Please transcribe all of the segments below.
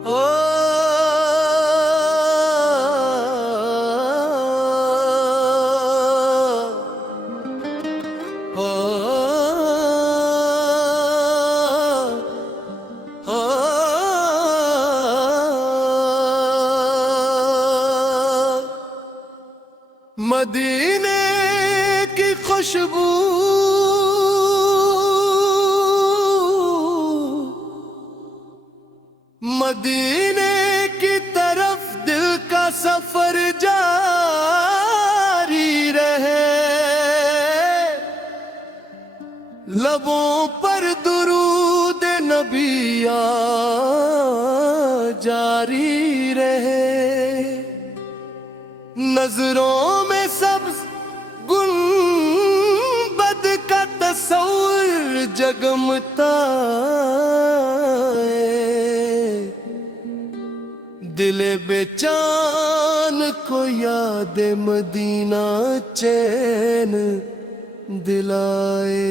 ओ ओ ओ मदीने की खुशबू मदीने की तरफ दिल का सफर जारी रहे, लबों पर दुरूद नबिया जारी रहे, नजरों में सब्ज गुंबद का तस्वीर जगमता है, दिल बेचान को याद मदीना चैन दिलाए।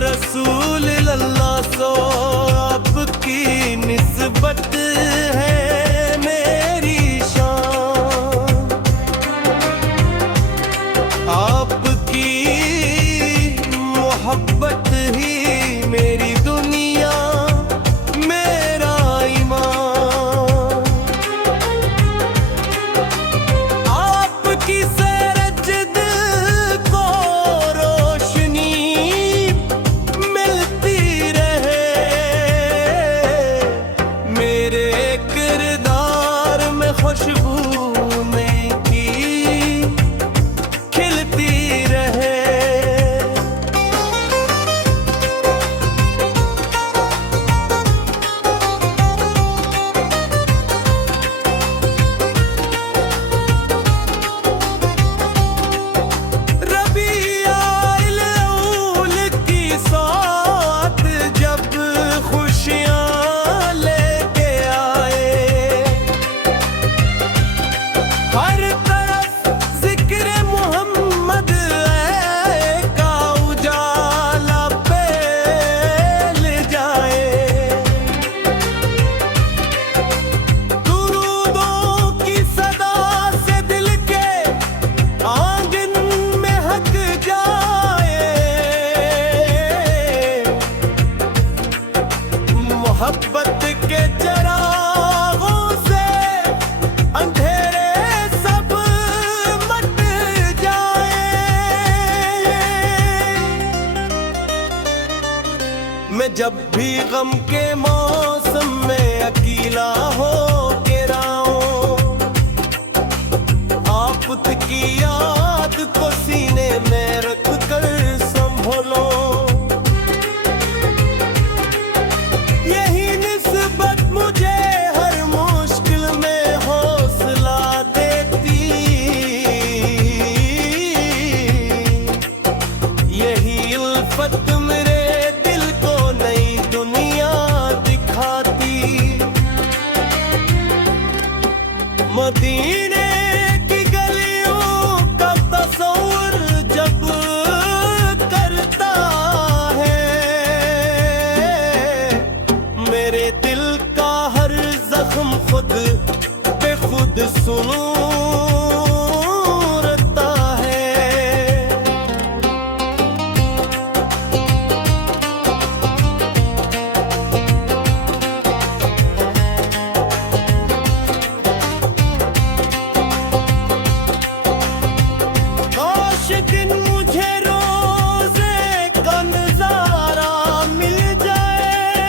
रसूल अल्लाह सो आपकी निस्बत है मेरी शान, आपकी मोहब्बत ही मेरी दुनिया मेरा ईमान, आपकी मोहब्बत के चरागों से अंधेरे सब मट जाए, मैं जब भी गम के मौसम में अकेला हो के राऊं, आफत की याद को सीने में रख कर संभलो, मेरे दिल को नई दुनिया दिखाती, मदीने की गलियों का तस्वीर जब करता है, मेरे दिल का हर जख्म खुद पे खुद सुनूं दिन मुझे रोज़े का नज़ारा मिल जाए,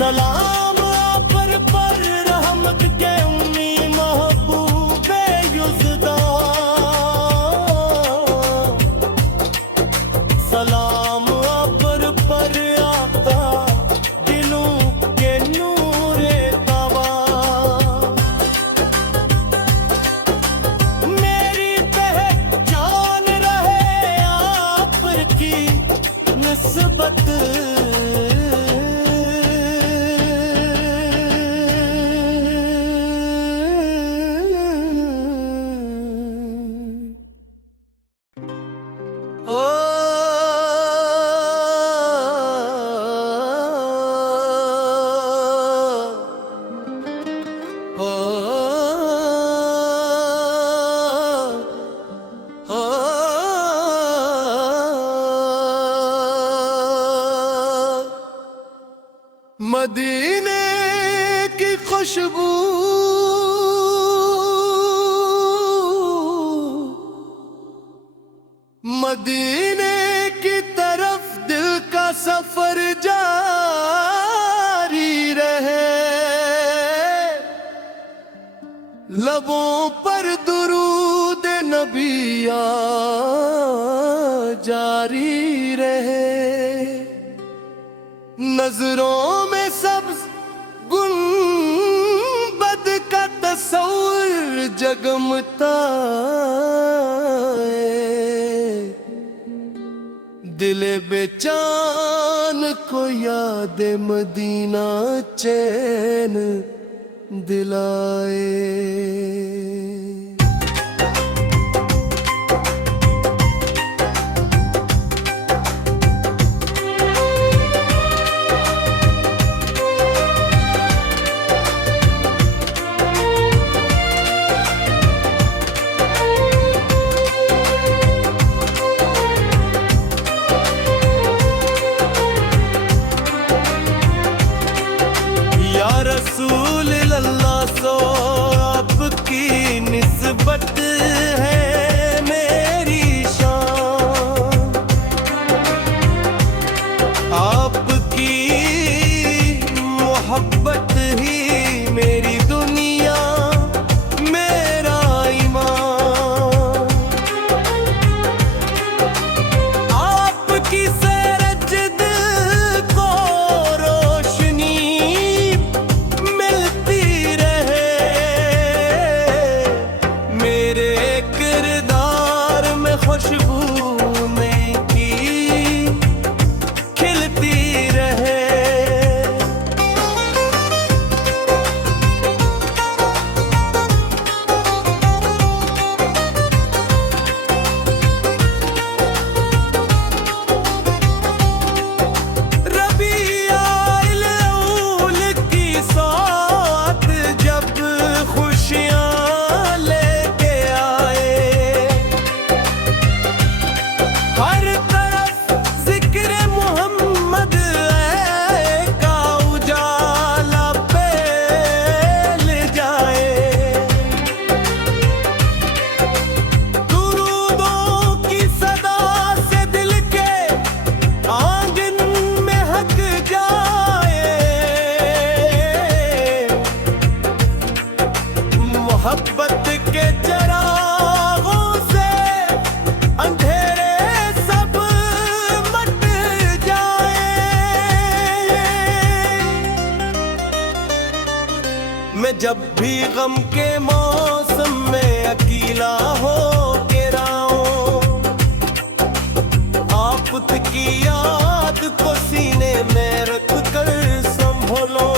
सलाम पर रहमत के उम्मी महबूबे युज़दा। सलाम पर आका दिलों के नूरे तवा। मेरी पहचान रहे आप की निस्बत। मदीने की खुशबू मदीने की तरफ दिल का सफर जारी रहे। लबों पर दुरूद नबिया जारी रहे। नजरों में सब्ज गुंबद का तस्वीर जगमता है। दिल बेचैन को याद मदीना चैन दिलाए। रसूल अल्लाह सो आपकी निस्बत है मेरी शान। आपकी मोहब्बत ही मेरी दुनिया मेरा ईमान। आपकी सरज दिल को रोशनी खुशबू में की खिलती रहे। रबीउल अव्वल की साथ जब खुशियाँ लेके आए। हर तरफ जिक्र मोहम्मद का उजाला फैल जाए। दुरूदों की सदा से दिल के आंगन में हक जाए। मोहब्बत के चरागों से अंधेरे सब मट जाए। मैं जब भी गम के मौसम में अकेला हो गिराऊं, आफत की याद को सीने में रख कर संभलो।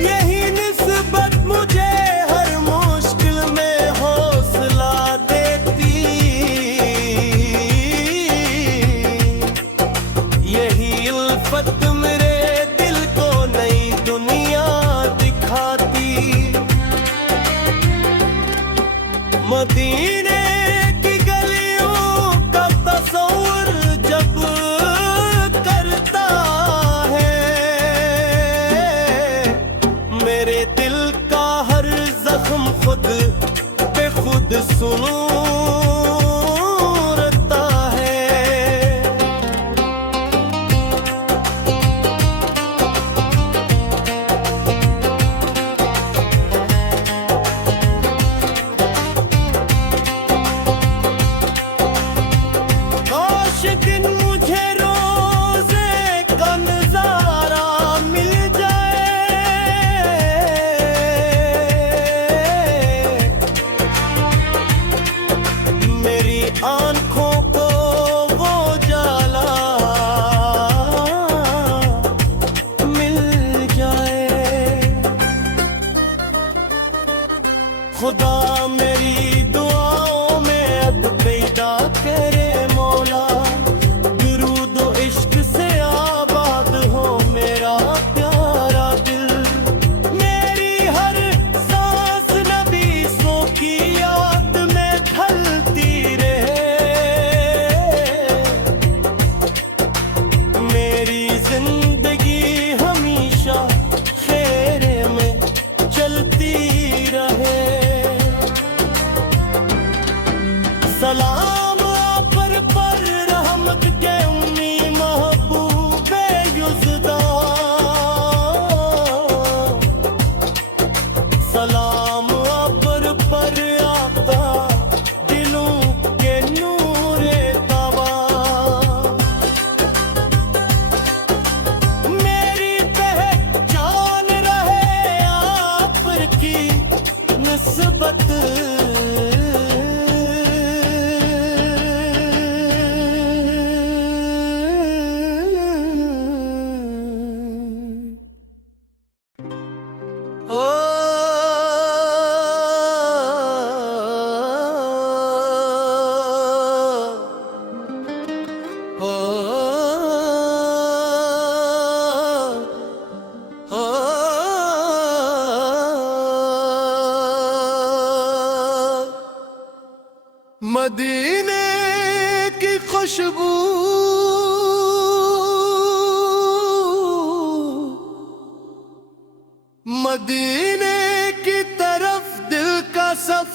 यही निस्बत मुझे हर मुश्किल में हौसला देती। यही उल्फत मेरे दिल को नई दुनिया दिखाती। मदीने की गलियों का तस्वीर जब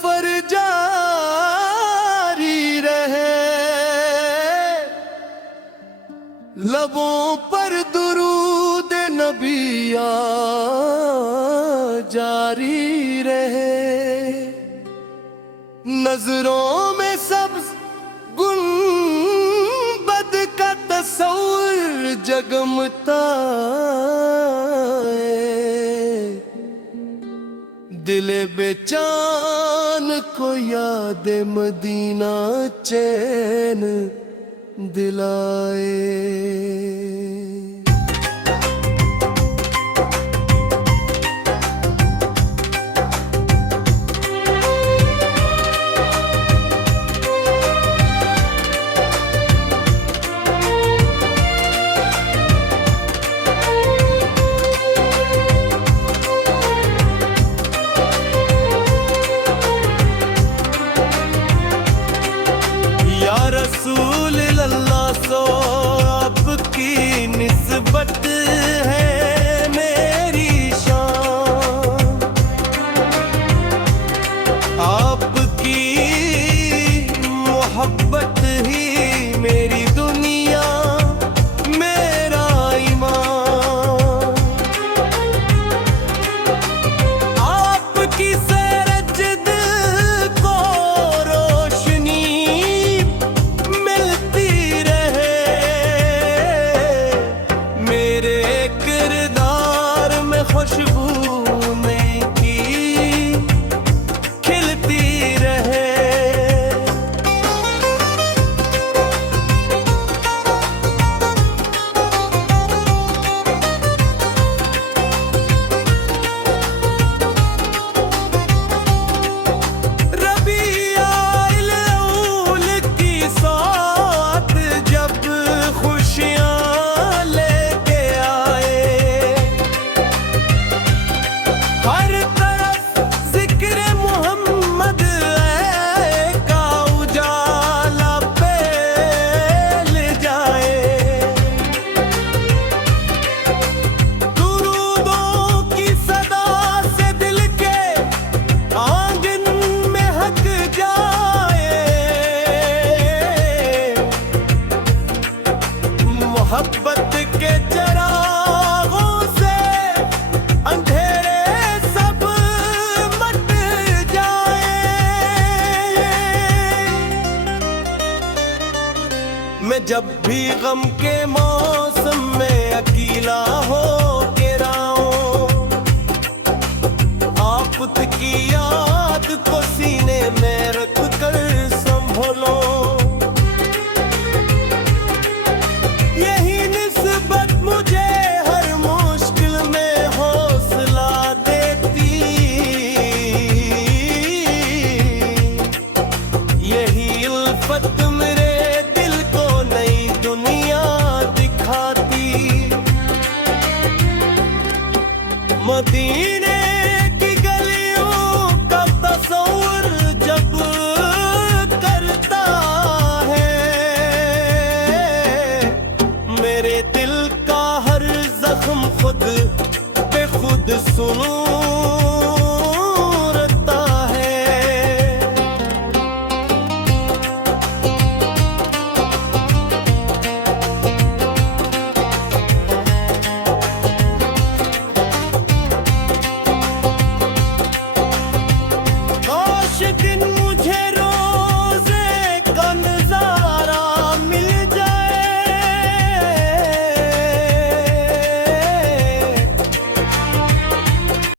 सफर जारी रहे, लबों पर दुरूद नबिया जारी रहे, नजरों में सब्ज गुंबद का तस्वीर जगमता है, दिले बेचान को याद मदीना चैन दिलाए। रसूल अल्लाह सो आपकी निस्बत है मेरी शान, आपकी मोहब्बत ही मेरी दुनिया मेरा ईमान, आपकी सरजद को रोशनी खुशबू में की खिलती रहे। रबीउल अव्वल की सौत जब खुशियाँ लेके आए, हर तरफ जिक्र मोहम्मद का उजाला फैल जाए, दुरूदों की सदा से दिल के आंगन में हक जाए, मोहब्बत के चरागों से अंधेरे सब मट जाए। मैं जब भी गम के मौसम में अकेला हो के राऊं, आफत की याद को सीने में रख कर संभलो, यही निस्बत मुझे हर मुश्किल में हौसला देती, यही उल्फत मेरे दिल को नई दुनिया दिखाती। मदीने की गलियों का तस्वुर जब करता है, मेरे दिल का हर जख्म खुद पे खुद सुनूं